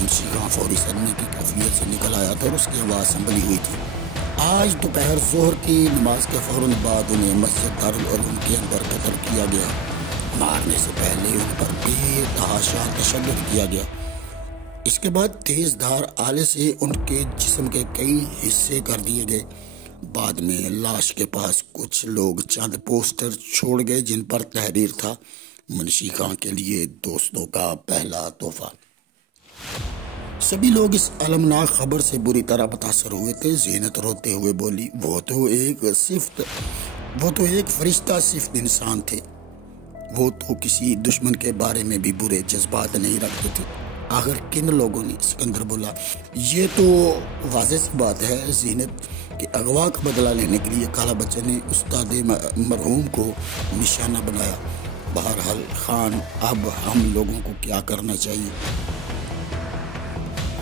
منشی خان فوری صدمے کی کیفیت سے نکل آیا تھا اور اس کی آواز سنبھلی ہوئی تھی۔ آج دوپہر ظہر کی نماز کے فوراً بعد انہیں مسجد دارالعلوم کے اندر قتل کیا گیا۔ مارنے سے پہلے ان پر بے تحاشا تشدد کیا گیا۔ اس کے بعد تیز دھار آلے سے ان کے جسم کے کئی حصے کر دیے گئے۔ بعد میں لاش کے پاس کچھ لوگ چند پوسٹر چھوڑ گئے جن پر تحریر تھا: منشی خان کے لیے دوستوں کا پہلا تحفہ۔ سبھی لوگ اس المناک خبر سے بری طرح متاثر ہوئے تھے۔ زینت روتے ہوئے بولی، وہ تو ایک فرشتہ صفت انسان تھے، وہ تو کسی دشمن کے بارے میں بھی برے جذبات نہیں رکھتے تھے۔ آخر کن لوگوں نے؟ سکندر بولا، یہ تو واضح سی بات ہے زینت کہ اغوا کا بدلہ لینے کے لیے کالا بچہ نے استاد مرحوم کو نشانہ بنایا۔ بہرحال خان، اب ہم لوگوں کو کیا کرنا چاہیے؟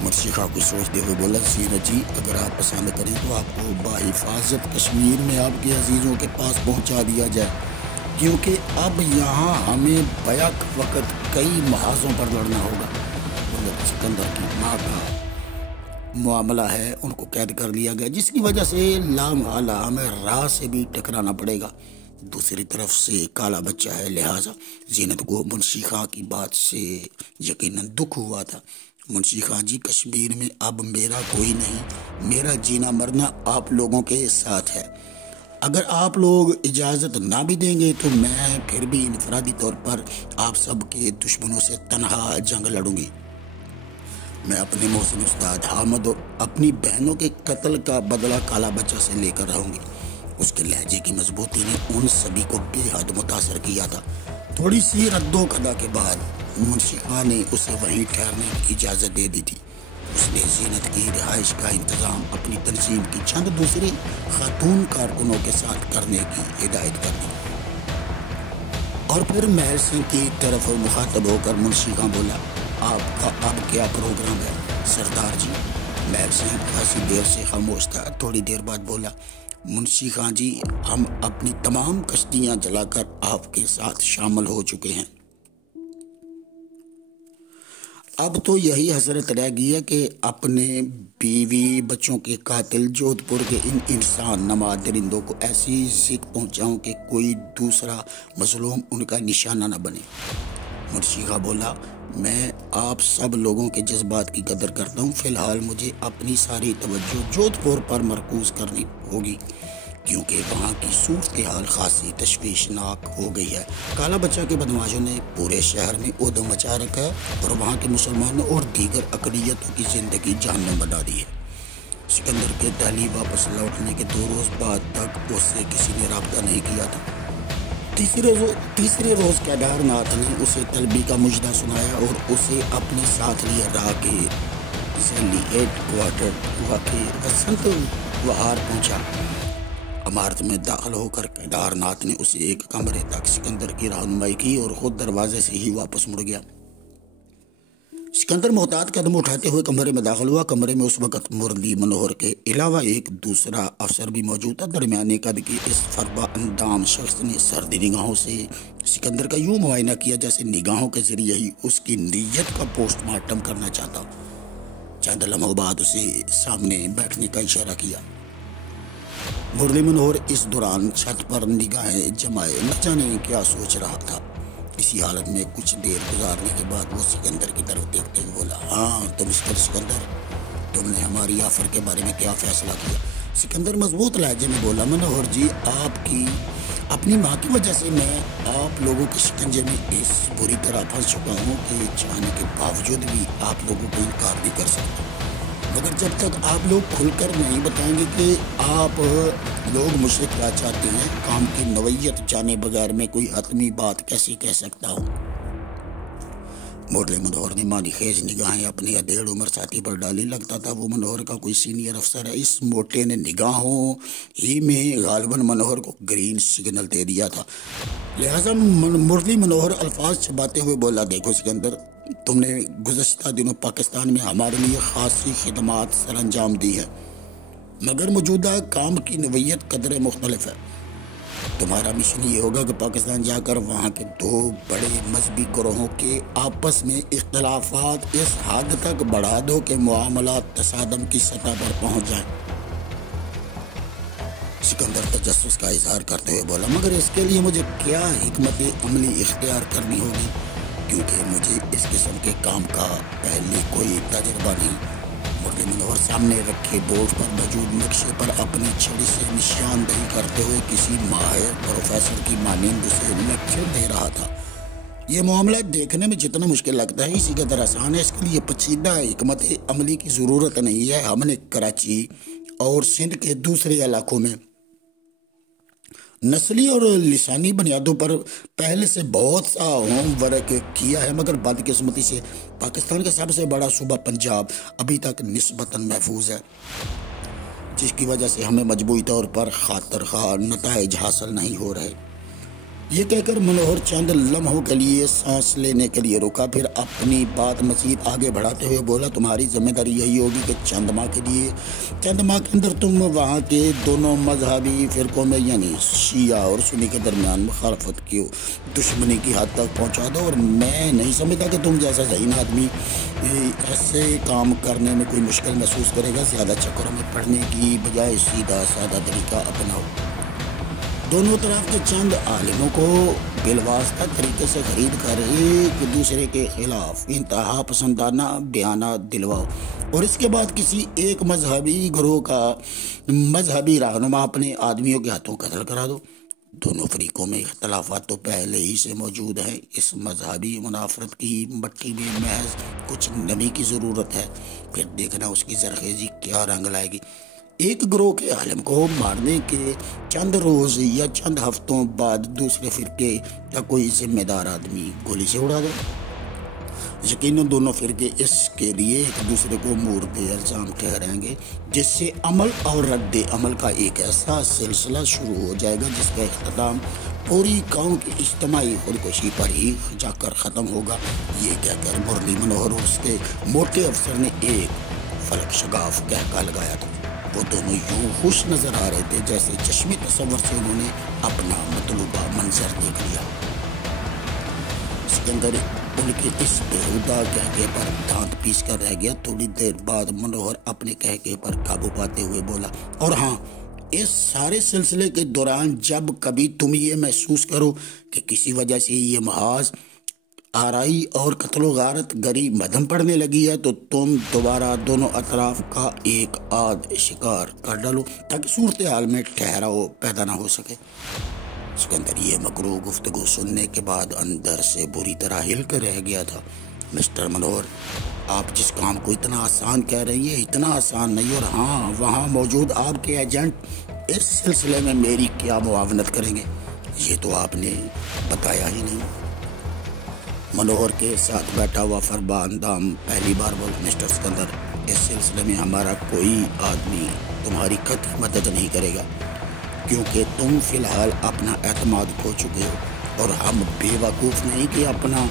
منشی خان کو سوچتے ہوئے بولا، زینت جی، اگر آپ پسند کریں تو آپ کو بحفاظت کشمیر میں آپ کے عزیزوں کے پاس پہنچا دیا جائے، کیونکہ اب یہاں ہمیں بیک وقت کئی محاذوں پر لڑنا ہوگا۔ سکندر کی ماں کا معاملہ ہے، ان کو قید کر لیا گیا، جس کی وجہ سے لامحالہ ہمیں راہ سے بھی ٹکرانا پڑے گا۔ دوسری طرف سے کالا بچہ ہے، لہٰذا زینت کو منشی خان کی بات سے یقیناً دکھ ہوا تھا۔ منشی خان جی، کشمیر میں اب میرا کوئی نہیں، میرا جینا مرنا آپ لوگوں کے ساتھ ہے۔ اگر آپ لوگ اجازت نہ بھی دیں گے تو میں پھر بھی انفرادی طور پر آپ سب کے دشمنوں سے تنہا جنگ لڑوں گی۔ میں اپنے محسن استاد حامد اور اپنی بہنوں کے قتل کا بدلہ کالا بچہ سے لے کر رہوں گی۔ اس کے لہجے کی مضبوطی نے ان سبھی کو بے حد متاثر کیا تھا۔ تھوڑی سی رد و قدا کے بعد منشی خان نے اسے وہیں ٹھہرنے کی اجازت دے دی تھی۔ اس نے زینت کی رہائش کا انتظام اپنی تنظیم کی چند دوسری خاتون کارکنوں کے ساتھ کرنے کی ہدایت کر دی، اور پھر مہر سنگھ کی طرف مخاطب ہو کر منشی خان بولا، آپ کا اب کیا پروگرام ہے سردار جی؟ مہر سنگھ خاصی دیر سے خاموش تھا، تھوڑی دیر بعد بولا، منشی خان جی، ہم اپنی تمام کشتیاں جلا کر آپ کے ساتھ شامل ہو چکے ہیں۔ اب تو یہی حسرت رہ گئی ہے کہ اپنے بیوی بچوں کے قاتل جودھ پور کے ان انسان نماد درندوں کو ایسی ذک پہنچاؤں کہ کوئی دوسرا مظلوم ان کا نشانہ نہ بنے۔ منشی خان بولا، میں آپ سب لوگوں کے جذبات کی قدر کرتا ہوں، فی الحال مجھے اپنی ساری توجہ جودھ پور پر مرکوز کرنی ہوگی، کیونکہ وہاں کی صورتحال خاصی تشویشناک ہو گئی ہے۔ کالا بچہ کے بدماشوں نے پورے شہر میں ادھم مچا رکھا ہے اور وہاں کے مسلمانوں اور دیگر اقلیتوں کی زندگی جہنم بنا دی ہے۔ سکندر کے دہلی واپس لوٹنے کے 2 روز بعد تک اس سے کسی نے رابطہ نہیں کیا تھا۔ تیسرے روز کیدار ناتھ نے اسے طلبی کا مجدہ سنایا اور اسے اپنے ساتھ لیے راہ کے ذیلی ہیڈ کوارٹر واقع وسنت وہار پہنچا۔ عمارت میں داخل ہو کر کیدار ناتھ نے اسے ایک کمرے تک سکندر کی رہنمائی کی اور خود دروازے سے ہی واپس مڑ گیا۔ سکندر محتاط قدم اٹھاتے ہوئے کمرے میں داخل ہوا۔ کمرے میں اس وقت مرلی منوہر کے علاوہ ایک دوسرا افسر بھی موجود تھا۔ درمیانے قد کے اس فربا اندام شخص نے سردی نگاہوں سے سکندر کا یوں معائنہ کیا جیسے نگاہوں کے ذریعے ہی اس کی نیت کا پوسٹ مارٹم کرنا چاہتا۔ چند لمحوں بعد اسے سامنے بیٹھنے کا اشارہ کیا۔ مرلی منوہر اس دوران چھت پر نگاہیں جمائے نہ جانے کیا سوچ رہا تھا۔ اسی حالت میں کچھ دیر گزارنے کے بعد وہ سکندر کی طرف دیکھتے ہوئے بولا، ہاں تو مسٹر سکندر، تم نے ہماری آفر کے بارے میں کیا فیصلہ کیا؟ سکندر مضبوط لہجے میں بولا، منوہر جی، اپنی ماں کی وجہ سے میں آپ لوگوں کے شکنجے میں اس بری طرح پھنس چکا ہوں کہ چاہنے کے باوجود بھی آپ لوگوں کو انکار نہیں کر سکتا، مگر جب تک آپ لوگ کھل کر نہیں بتائیں گے کہ آپ لوگ مجھ سے کیا چاہتے ہیں، کام کی نوعیت جانے بغیر میں کوئی حتمی بات کیسے کہہ سکتا ہوں؟ مرلی منوہر نے مانی خیز نگاہیں اپنی ادھیڑ عمر ساتھی پر ڈالی۔ لگتا تھا وہ منوہر کا کوئی سینئر افسر ہے۔ اس موٹے نے نگاہوں ہی میں غالباً منوہر کو گرین سگنل دے دیا تھا، لہٰذا مرلی منوہر الفاظ چھپاتے ہوئے بولا، دیکھو سکندر، تم نے گزشتہ دنوں پاکستان میں ہمارے لیے خاصی خدمات سر انجام دی ہے، مگر موجودہ کام کی نوعیت قدرے مختلف ہے۔ تمہارا مشن یہ ہوگا کہ پاکستان جا کر وہاں کے دو بڑے مذہبی گروہوں کے آپس میں اختلافات اس حد تک بڑھا دو کہ معاملات تصادم کی سطح پر پہنچ جائیں۔ سکندر تجسس کا اظہار کرتے ہوئے بولا، مگر اس کے لیے مجھے کیا حکمت عملی اختیار کرنی ہوگی، کیونکہ مجھے اس قسم کے کام کا پہلے کوئی تجربہ نہیں۔ مرلی منور سامنے رکھے بورڈ پر موجود نقشے پر اپنی چھڑی سے نشاندہی کرتے ہوئے کسی ماہر پروفیسر کی مانند اسے لیکچر دے رہا تھا۔ یہ معاملہ دیکھنے میں جتنا مشکل لگتا ہے اسی قدر آسان ہے۔ اس کے لیے پیچیدہ حکمت عملی کی ضرورت نہیں ہے۔ ہم نے کراچی اور سندھ کے دوسرے علاقوں میں نسلی اور لسانی بنیادوں پر پہلے سے بہت سا ہوم ورک کیا ہے، مگر بدقسمتی سے پاکستان کا سب سے بڑا صوبہ پنجاب ابھی تک نسبتاً محفوظ ہے، جس کی وجہ سے ہمیں مجموعی طور پر خاطر خواہ نتائج حاصل نہیں ہو رہے۔ یہ کہہ کر منوہر چند لمحوں کے لیے سانس لینے کے لیے رکا، پھر اپنی بات مزید آگے بڑھاتے ہوئے بولا، تمہاری ذمہ داری یہی ہوگی کہ چند ماہ کے اندر تم وہاں کے دونوں مذہبی فرقوں میں یعنی شیعہ اور سنی کے درمیان مخالفت کی دشمنی کی حد تک پہنچا دو، اور میں نہیں سمجھتا کہ تم جیسا ذہین آدمی ایسے کام کرنے میں کوئی مشکل محسوس کرے گا۔ زیادہ چکروں میں پڑنے کی بجائے سیدھا سادہ طریقہ اپناؤ۔ دونوں طرف کے چند عالموں کو بالواسطہ طریقے سے خرید کر ایک دوسرے کے خلاف انتہا پسندانہ بیانات دلواؤ، اور اس کے بعد کسی ایک مذہبی گروہ کا مذہبی رہنما اپنے آدمیوں کے ہاتھوں قتل کرا دو۔ دونوں فریقوں میں اختلافات تو پہلے ہی سے موجود ہیں، اس مذہبی منافرت کی مٹی میں محض کچھ نمی کی ضرورت ہے، پھر دیکھنا اس کی زرخیزی کیا رنگ لائے گی۔ ایک گروہ کے عالم کو مارنے کے چند روز یا چند ہفتوں بعد دوسرے فرقے کا کوئی ذمہ دار آدمی گولی سے اڑا دے۔ یقیناً دونوں فرقے اس کے لیے ایک دوسرے کو مورد الزام ٹھہرائیں گے، جس سے عمل اور رد عمل کا ایک ایسا سلسلہ شروع ہو جائے گا جس کا اختتام پوری قوم کی اجتماعی خودکشی پر ہی جا کر ختم ہوگا۔ یہ کہہ کر مرلی منوہر اور اس کے موٹے افسر نے ایک فلک شگاف کہکا لگایا تھا۔ وہ دونوں یوں خوش نظر آ رہے تھے جیسے چشمی تصور سے انہوں نے اپنا مطلوبہ منظر دیکھ لیا۔ سکندر ان کے اس بےہودہ کہکے پر دانت پیس کر رہ گیا۔ تھوڑی دیر بعد منوہر اپنے کہکے پر قابو پاتے ہوئے بولا، اور ہاں، اس سارے سلسلے کے دوران جب کبھی تم یہ محسوس کرو کہ کسی وجہ سے یہ محاذ آرائی اور قتل و غارت گری مدھم پڑنے لگی ہے تو تم دوبارہ دونوں اطراف کا ایک آدھ شکار کر ڈالو تاکہ صورتحال میں ٹھہراؤ پیدا نہ ہو سکے۔ سکندر یہ مکروہ گفتگو سننے کے بعد اندر سے بری طرح ہل کر رہ گیا تھا۔ مسٹر منوہر، آپ جس کام کو اتنا آسان کہہ رہی ہیں اتنا آسان نہیں، اور ہاں، وہاں موجود آپ کے ایجنٹ اس سلسلے میں میری کیا معاونت کریں گے یہ تو آپ نے بتایا ہی نہیں۔ منوہر کے ساتھ بیٹھا ہوا فرماندام پہلی بار بولا، مسٹر سکندر، اس سلسلے میں ہمارا کوئی آدمی تمہاری قطعی مدد نہیں کرے گا، کیونکہ تم فی الحال اپنا اعتماد کھو چکے ہو، اور ہم بے وقوف نہیں کہ اپنا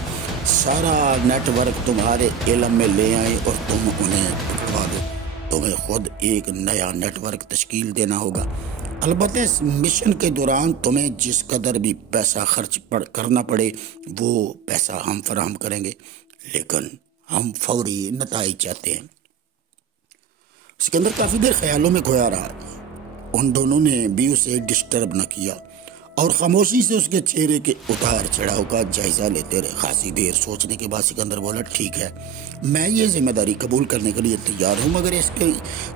سارا نیٹ ورک تمہارے علم میں لے آئیں اور تم انہیں پکڑوا دو۔ تمہیں خود ایک نیا نیٹ ورک تشکیل دینا ہوگا۔ البتہ اس مشن کے دوران تمہیں جس قدر بھی پیسہ خرچ کرنا پڑے وہ پیسہ ہم فراہم کریں گے، لیکن ہم فوری نتائج چاہتے ہیں۔ سکندر کافی دیر خیالوں میں کھویا رہا۔ ان دونوں نے بھی اسے ڈسٹرب نہ کیا اور خاموشی سے اس کے چہرے کے اتار چڑھاؤ کا جائزہ لیتے رہے۔ خاصی دیر سوچنے کے بعد سکندر بولا، ٹھیک ہے، میں یہ ذمہ داری قبول کرنے کے لیے تیار ہوں، مگر اس کے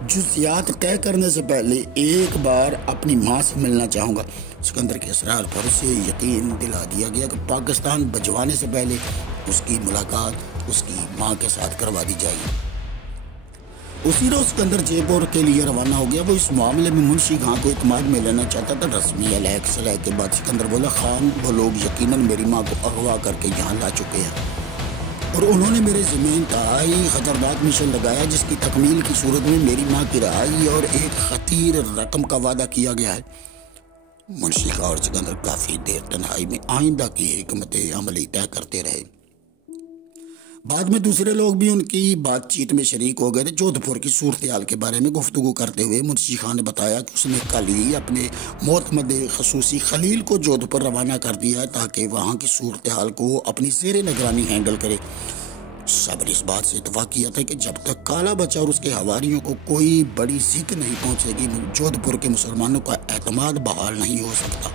جزیات طے کرنے سے پہلے ایک بار اپنی ماں سے ملنا چاہوں گا۔ سکندر کے اصرار پر اسے یقین دلا دیا گیا کہ پاکستان بھجوانے سے پہلے اس کی ملاقات اس کی ماں کے ساتھ کروا دی جائے گی۔ اسی روز سکندر جے پور کے لیے روانہ ہو گیا۔ وہ اس معاملے میں منشی خان کو اعتماد میں لینا چاہتا تھا۔ رسمی علیحدہ صلاح کے بعد سکندر بولا، خان، وہ لوگ یقیناً میری ماں کو اغوا کر کے یہاں لا چکے ہیں، اور انہوں نے میرے ذمہ انتہائی خطرناک مشن لگایا جس کی تکمیل کی صورت میں میری ماں کی رہائی اور ایک خطیر رقم کا وعدہ کیا گیا ہے۔ منشی خان اور سکندر کافی دیر تنہائی میں آئندہ کی حکمت عملی طے کرتے رہے۔ بعد میں دوسرے لوگ بھی ان کی بات چیت میں شریک ہو گئے تھے۔ جودھ پور کی صورتحال کے بارے میں گفتگو کرتے ہوئے منشی خان نے بتایا کہ اس نے کل ہی اپنے معتمد خصوصی خلیل کو جودھ پور روانہ کر دیا ہے تاکہ وہاں کی صورتحال کو وہ اپنی زیر نگرانی ہینڈل کرے۔ سب نے اس بات سے اتفاق کیا تھا کہ جب تک کالا بچہ اور اس کے حواریوں کو کوئی بڑی زک نہیں پہنچے گی جودھ پور کے مسلمانوں کا اعتماد بحال نہیں ہو سکتا۔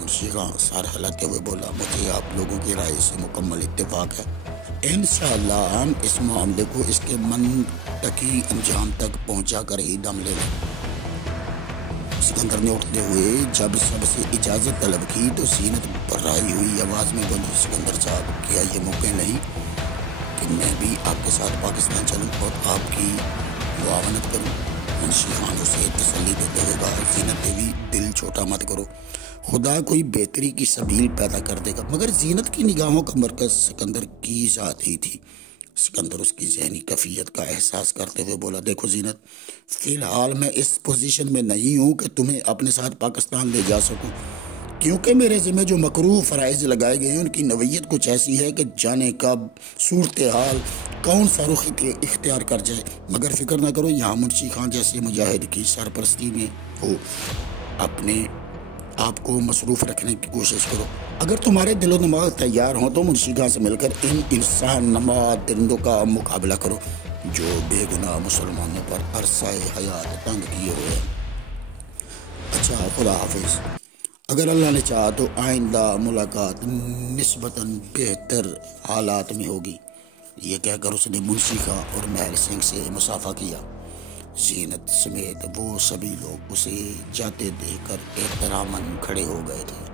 منشی خان سر ہلاتے ہوئے بولا، مجھے آپ لوگوں کی رائے سے مکمل اتفاق ہے۔ انشاءاللہ ہم اس معاملے کو اس کے منطقی انجام تک پہنچا کر ہی دم لے لیں۔ سکندر نے اٹھتے ہوئے جب سب سے اجازت طلب کی تو زینت بھرائی ہوئی آواز میں بولی، سکندر صاحب، کیا یہ موقع نہیں کہ میں بھی آپ کے ساتھ پاکستان چلوں اور آپ کی معاونت کروں؟ منشی خان اسے تسلی دیتے ہوئے کہا، زینت دیوی، دل چھوٹا مت کرو، خدا کوئی بہتری کی سبیل پیدا کر دے گا۔ مگر زینت کی نگاہوں کا مرکز سکندر کی ذات ہی تھی۔ سکندر اس کی ذہنی کیفیت کا احساس کرتے ہوئے بولا، دیکھو زینت، فی الحال میں اس پوزیشن میں نہیں ہوں کہ تمہیں اپنے ساتھ پاکستان لے جا سکوں، کیونکہ میرے ذمہ جو مکروہ فرائض لگائے گئے ہیں ان کی نوعیت کچھ ایسی ہے کہ جانے کب صورتحال کون سا رخ اختیار کر جائے۔ مگر فکر نہ کرو، یہاں منشی خان جیسے مجاہد کی سرپرستی میں ہو، اپنے آپ کو مصروف رکھنے کی کوشش کرو۔ اگر تمہارے دل و دماغ تیار ہوں تو منشی خان سے مل کر ان انسان نما درندوں کا مقابلہ کرو جو بے گناہ مسلمانوں پر عرصہ حیات تنگ کیے ہوئے ہیں۔ اچھا، خدا حافظ۔ اگر اللہ نے چاہا تو آئندہ ملاقات نسبتاً بہتر حالات میں ہوگی۔ یہ کہہ کر اس نے منشی خان اور مہر سنگھ سے مصافحہ کیا۔ زینت سمیت وہ سبھی لوگ اسے جاتے دیکھ کر احتراماً کھڑے ہو گئے تھے۔